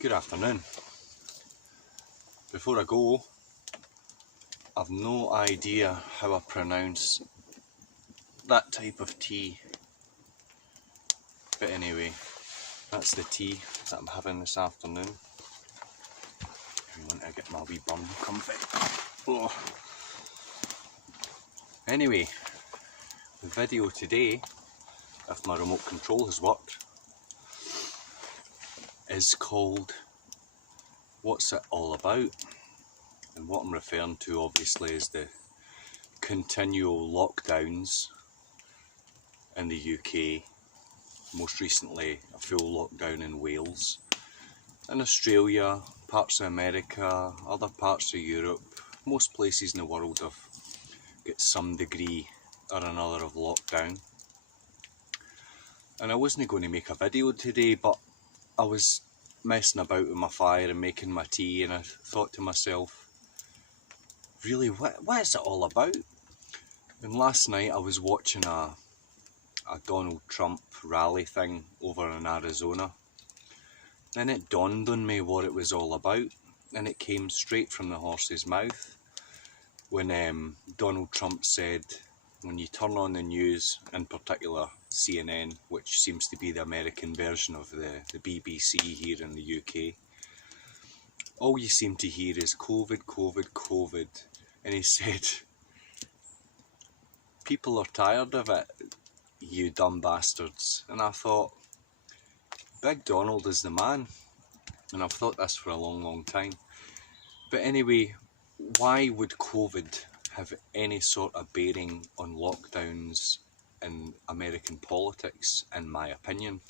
Good afternoon. Before I go, I've no idea how I pronounce that type of tea. But anyway, that's the tea that I'm having this afternoon. I want to get my wee bum comfy. Oh. Anyway, the video today, if my remote control has worked, is called What's It All About? And what I'm referring to obviously is the continual lockdowns in the UK, most recently a full lockdown in Wales, in Australia, parts of America, other parts of Europe, most places in the world have got some degree or another of lockdown. And I wasn't going to make a video today, but I was messing about with my fire and making my tea, and I thought to myself, really, what is it all about? And last night I was watching a Donald Trump rally thing over in Arizona. Then it dawned on me what it was all about, and it came straight from the horse's mouth when Donald Trump said, when you turn on the news, in particular CNN, which seems to be the American version of the BBC here in the UK, all you seem to hear is COVID, COVID, COVID. And he said, people are tired of it, you dumb bastards. And I thought, Big Donald is the man. And I've thought this for a long, long time. But anyway, why would COVID have any sort of bearing on lockdowns in American politics, in my opinion?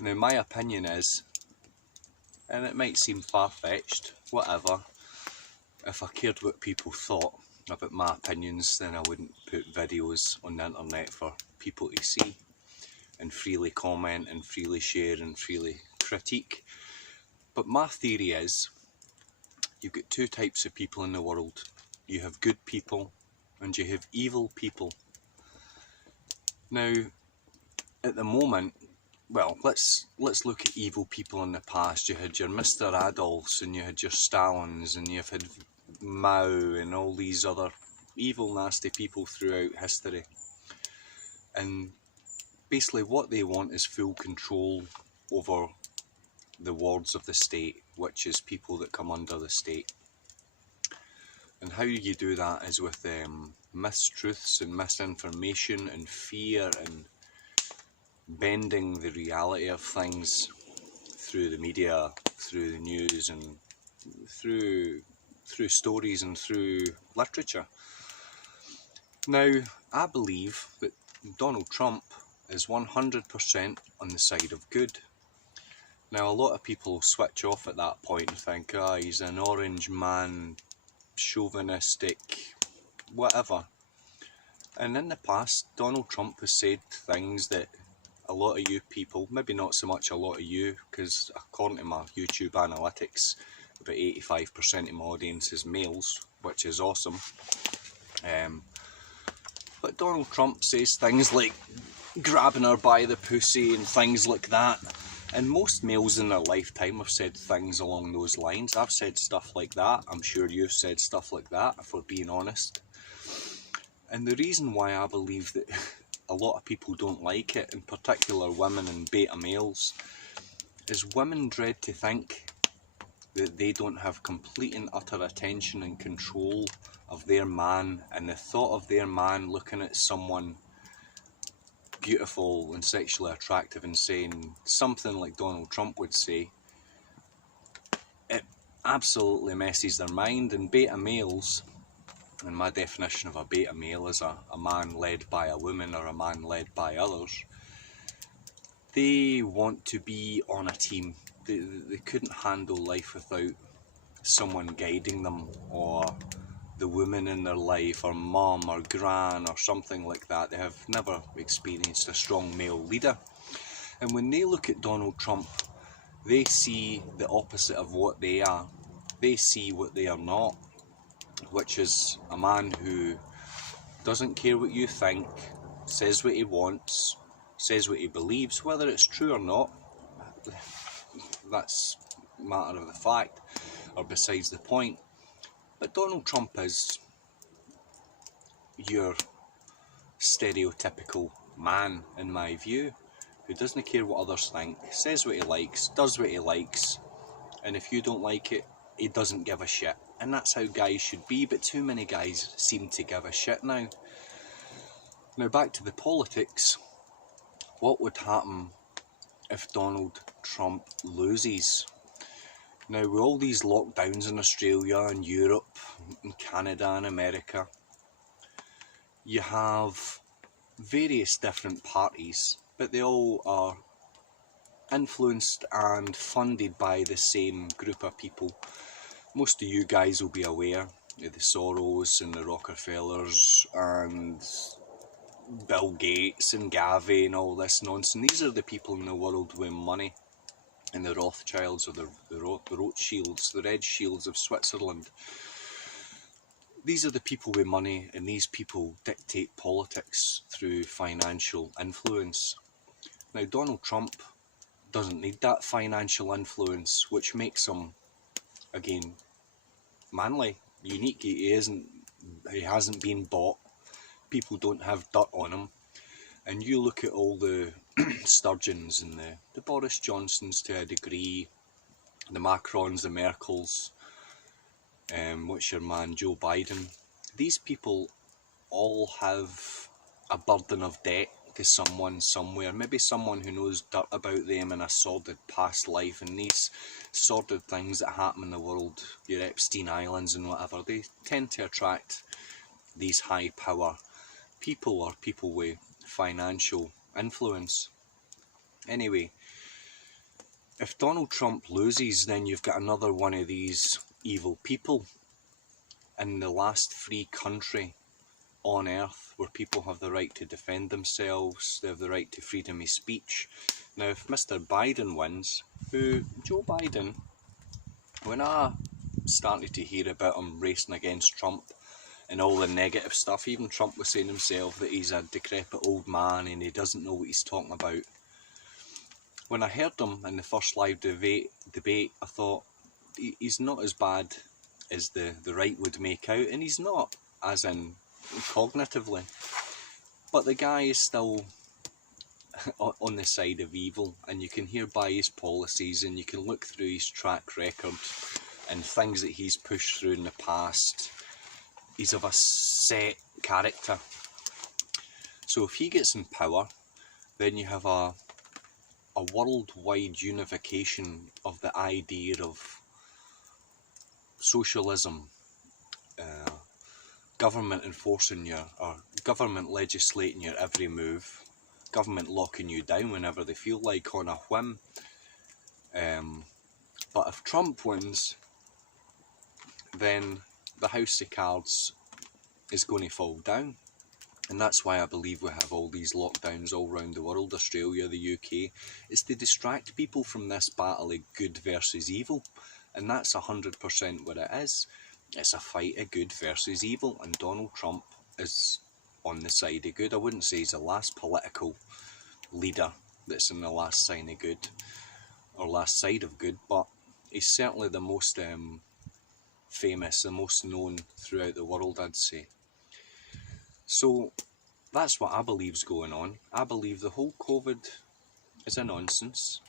Now, my opinion is, and it might seem far-fetched, whatever, if I cared what people thought about my opinions, then I wouldn't put videos on the internet for people to see and freely comment and freely share and freely critique. But my theory is, you've got two types of people in the world. You have good people and you have evil people. Now, at the moment, well, let's look at evil people in the past. You had your Mr. Adolfs and you had your Stalins and you've had Mao and all these other evil, nasty people throughout history. And basically what they want is full control over the wards of the state, which is people that come under the state. And how you do that is with mistruths and misinformation and fear and bending the reality of things through the media, through the news, and through stories and through literature. Now, I believe that Donald Trump is 100% on the side of good. Now, a lot of people switch off at that point and think, he's an orange man, chauvinistic, whatever. And in the past, Donald Trump has said things that a lot of you people, maybe not so much a lot of you, because according to my YouTube analytics, about 85% of my audience is males, which is awesome. But Donald Trump says things like grabbing her by the pussy and things like that. And most males in their lifetime have said things along those lines. I've said stuff like that. I'm sure you've said stuff like that, if we're being honest. And the reason why I believe that a lot of people don't like it, in particular women and beta males, is women dread to think that they don't have complete and utter attention and control of their man, and the thought of their man looking at someone beautiful and sexually attractive and saying something like Donald Trump would say, it absolutely messes their mind. And beta males, and my definition of a beta male is a man led by a woman or a man led by others, they want to be on a team. They couldn't handle life without someone guiding them, or the woman in their life, or mum or gran or something like that. They have never experienced a strong male leader. And when they look at Donald Trump, they see the opposite of what they are. They see what they are not, which is a man who doesn't care what you think, says what he wants, says what he believes, whether it's true or not. that's matter of the fact, or besides the point. But Donald Trump is your stereotypical man, in my view, who doesn't care what others think, says what he likes, does what he likes, and if you don't like it, he doesn't give a shit. And that's how guys should be, but too many guys seem to give a shit now. Now back to the politics. What would happen if Donald Trump loses? Now, with all these lockdowns in Australia and Europe and Canada and America, you have various different parties, but they all are influenced and funded by the same group of people. Most of you guys will be aware of the Soros and the Rockefellers and Bill Gates and Gavi and all this nonsense. These are the people in the world with money, and the Rothschilds or the Rothschilds, the Red Shields of Switzerland. These are the people with money, and these people dictate politics through financial influence. Now, Donald Trump doesn't need that financial influence, which makes him, again, manly, unique. He hasn't been bought. People don't have dirt on him. And you look at all the Sturgeons and the Boris Johnsons to a degree, the Macrons, the Merkels, what's your man, Joe Biden. These people all have a burden of debt to someone somewhere, maybe someone who knows dirt about them in a sordid past life, and these sordid things that happen in the world, your Epstein Islands and whatever, they tend to attract these high power people, or people with financial influence. Anyway, if Donald Trump loses, then you've got another one of these evil people in the last free country on earth where people have the right to defend themselves, they have the right to freedom of speech. Now, if Mr. Biden wins, Joe Biden, when I started to hear about him racing against Trump and all the negative stuff, even Trump was saying himself that he's a decrepit old man and he doesn't know what he's talking about. When I heard him in the first live debate, I thought, he's not as bad as the right would make out, and he's not, as in cognitively, but the guy is still on the side of evil, and you can hear by his policies, and you can look through his track record and things that he's pushed through in the past. He's of a set character. So if he gets in power, then you have a worldwide unification of the idea of socialism, government enforcing government legislating your every move, government locking you down whenever they feel like on a whim. But if Trump wins, then the house of cards is going to fall down. And that's why I believe we have all these lockdowns all around the world, Australia, the UK. It's to distract people from this battle of good versus evil. And that's 100% what it is. It's a fight of good versus evil. And Donald Trump is on the side of good. I wouldn't say he's the last political leader that's in the last sign of good, or last side of good, but he's certainly the most famous, the most known throughout the world, I'd say. So that's what I believe's going on. I believe the whole COVID is a nonsense.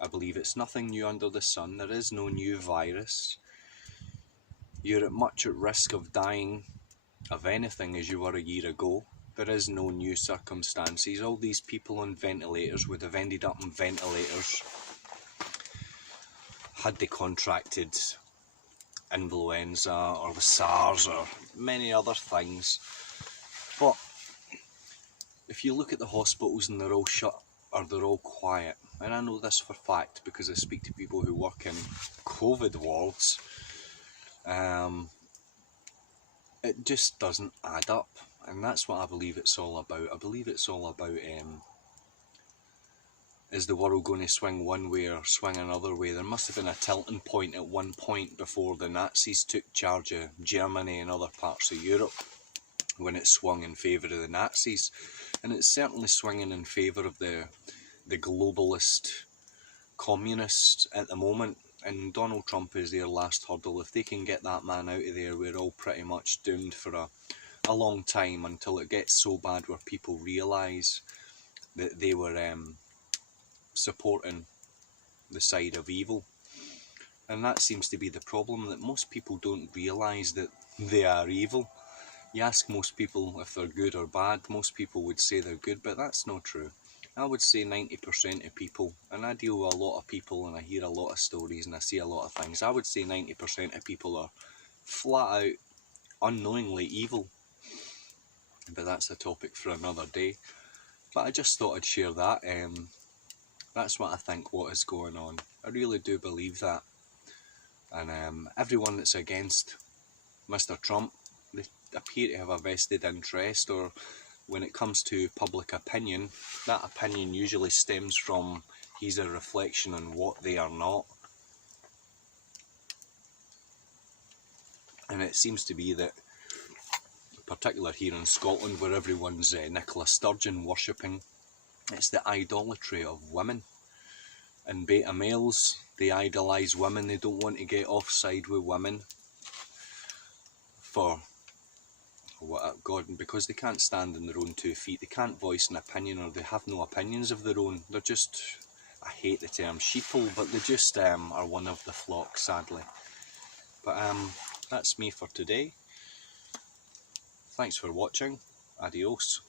I believe it's nothing new under the sun. There is no new virus. You're much at risk of dying of anything as you were a year ago. There is no new circumstances. All these people on ventilators would have ended up on ventilators had they contracted influenza or the SARS or many other things. But if you look at the hospitals and they're all shut or they're all quiet, and I know this for fact because I speak to people who work in COVID wards, it just doesn't add up. And that's what I believe it's all about. I believe it's all about, is the world going to swing one way or swing another way? There must have been a tilting point at one point before the Nazis took charge of Germany and other parts of Europe, when it swung in favour of the Nazis. And it's certainly swinging in favour of the globalist communists at the moment, and Donald Trump is their last hurdle. If they can get that man out of there, we're all pretty much doomed for a long time, until it gets so bad where people realise that they were supporting the side of evil. And that seems to be the problem, that most people don't realise that they are evil. You ask most people if they're good or bad, most people would say they're good, but that's not true. I would say 90% of people, and I deal with a lot of people and I hear a lot of stories and I see a lot of things, I would say 90% of people are flat out unknowingly evil. But that's a topic for another day. But I just thought I'd share that. That's what I think, what is going on. I really do believe that. And everyone that's against Mr. Trump, they appear to have a vested interest, or when it comes to public opinion, that opinion usually stems from he's a reflection on what they are not. And it seems to be that, particular here in Scotland, where everyone's Nicola Sturgeon worshipping, it's the idolatry of women. And beta males, they idolise women, they don't want to get offside with women for what God, because they can't stand on their own 2 feet, they can't voice an opinion, or they have no opinions of their own. They're just, I hate the term sheeple, but they just are one of the flock, sadly. But that's me for today. Thanks for watching. Adios.